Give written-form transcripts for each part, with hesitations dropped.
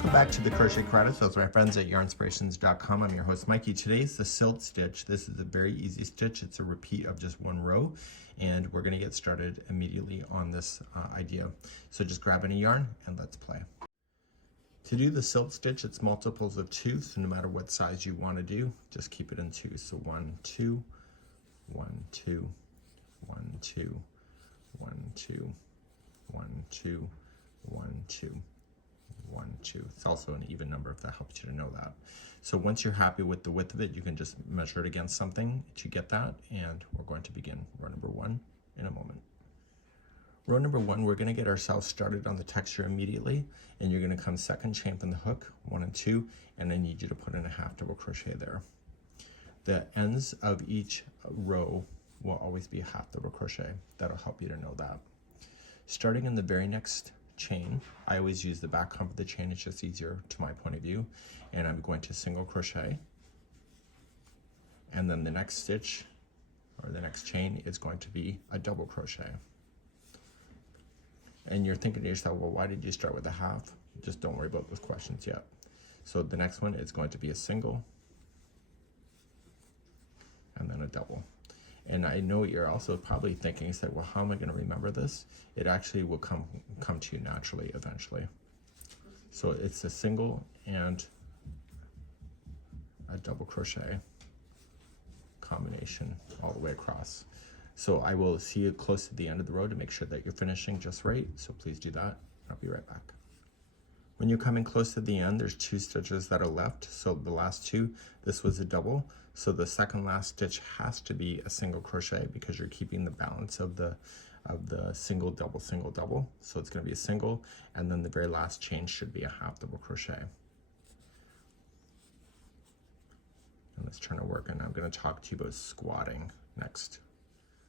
Welcome back to the Crochet Credits. Those are my friends at yarnspirations.com. I'm your host Mikey. Today's the Silt stitch. This is a very easy stitch. It's a repeat of just one row, and we're going to get started immediately on this idea. So just grab any yarn and let's play. To do the Silt stitch, it's multiples of 2, so no matter what size you want to do, just keep it in 2. So 1, 2, 1, 2, 1, 2, 1, 2, 1, 2, 1, 2. 1, 2. It's also an even number if that helps you to know that. So once you're happy with the width of it, you can just measure it against something to get that, and we're going to begin row number 1 in a moment. Row number 1, we're going to get ourselves started on the texture immediately, and you're going to come second chain from the hook, 1 and 2, and I need you to put in a half double crochet there. The ends of each row will always be a half double crochet. That'll help you to know that. Starting in the very next chain, I always use the back hump of the chain, it's just easier to my point of view, and I'm going to single crochet, and then the next stitch or the next chain is going to be a double crochet. And you're thinking to yourself, well, why did you start with a half? Just don't worry about those questions yet. So the next one is going to be a single and then a double. And I know you're also probably thinking, say, well, how am I going to remember this? It actually will come to you naturally eventually. So it's a single and a double crochet combination all the way across. So I will see you close to the end of the row to make sure that you're finishing just right. So please do that. I'll be right back. When you're coming close to the end, there's 2 stitches that are left. So the last 2, this was a double. So the second last stitch has to be a single crochet because you're keeping the balance of the single, double, single, double. So it's going to be a single, and then the very last chain should be a half double crochet. And let's turn to work, and I'm going to talk to you about squatting next.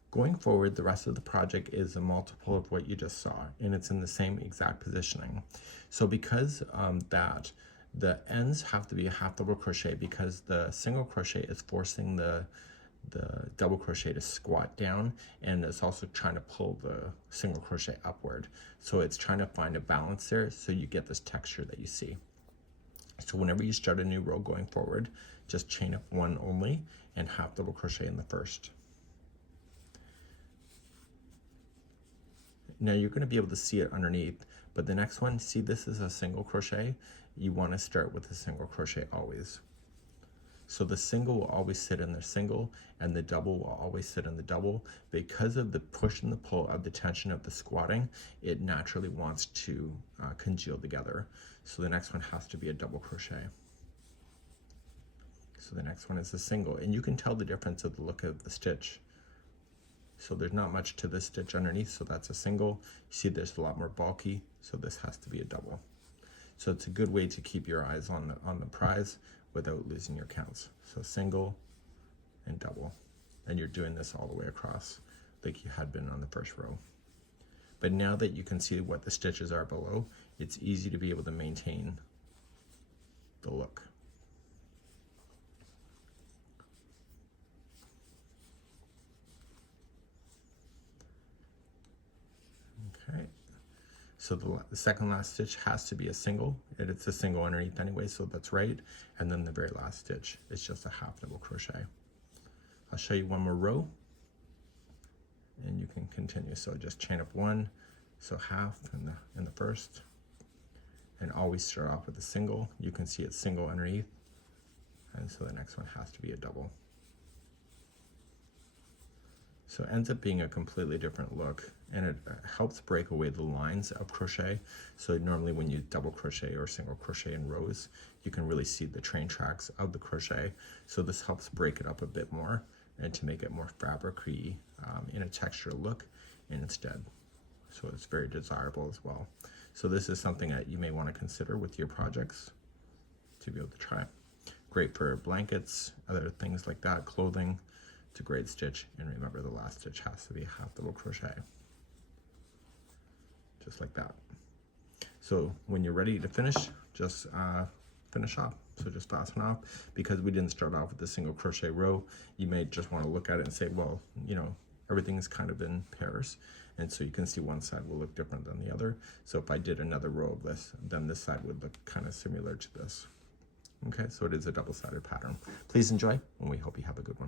Going forward, the rest of the project is a multiple of what you just saw, and it's in the same exact positioning. So because that the ends have to be a half double crochet, because the single crochet is forcing the double crochet to squat down, and it's also trying to pull the single crochet upward. So it's trying to find a balance there so you get this texture that you see. So whenever you start a new row going forward, just chain up 1 only and half double crochet in the first. Now you're going to be able to see it underneath, but the next one, see, this is a single crochet. You want to start with a single crochet always. So the single will always sit in the single, and the double will always sit in the double. Because of the push and the pull of the tension of the squatting, it naturally wants to congeal together. So the next one has to be a double crochet. So the next one is a single, and you can tell the difference of the look of the stitch. So there's not much to this stitch underneath, so that's a single. You see there's a lot more bulky, so this has to be a double. So it's a good way to keep your eyes on the prize without losing your counts. So single and double, and you're doing this all the way across like you had been on the first row. But now that you can see what the stitches are below, it's easy to be able to maintain the look. Okay, so the second last stitch has to be a single, and it's a single underneath anyway, so that's right. And then the very last stitch is just a half double crochet. I'll show you one more row, and you can continue. So just chain up 1, so half in the first, and always start off with a single. You can see it's single underneath, and so the next one has to be a double. So it ends up being a completely different look, and it helps break away the lines of crochet. So normally when you double crochet or single crochet in rows, you can really see the train tracks of the crochet. So this helps break it up a bit more and to make it more fabric-y in a texture look instead. So it's very desirable as well. So this is something that you may want to consider with your projects to be able to try. Great for blankets, other things like that, clothing. It's a great stitch, and remember the last stitch has to be a half double crochet, just like that. So when you're ready to finish, just finish off. So just fasten off. Because we didn't start off with a single crochet row, you may just want to look at it and say, well, you know, everything is kind of in pairs. And so you can see one side will look different than the other. So if I did another row of this, then this side would look kind of similar to this. Okay, so it is a double-sided pattern. Please enjoy, and we hope you have a good one.